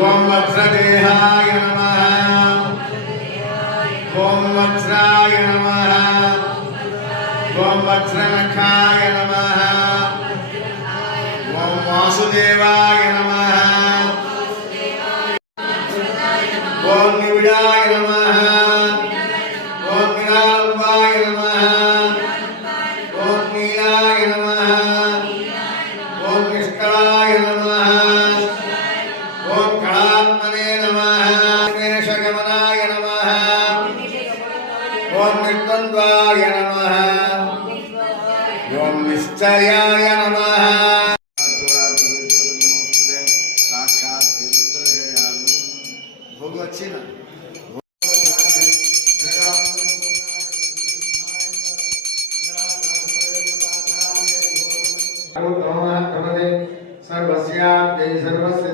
ओम वज्रदेहाय नमः ओम वज्राय नमः ओम वज्रनखाय नमः ओम वासुदेवाय नमः ओम निविडाय नमः ओम मीनाम्बाय नमः ओम नीलाय नमः ओम निष्कलाय नमः ओम कलात्मने नमः गणेशगमनाय नमः ओम निर्द्वन्द्वाय नमः ओम निश्चयाय नमः भोग अच्छी ना सर्वस्याप्यै सर्वस्य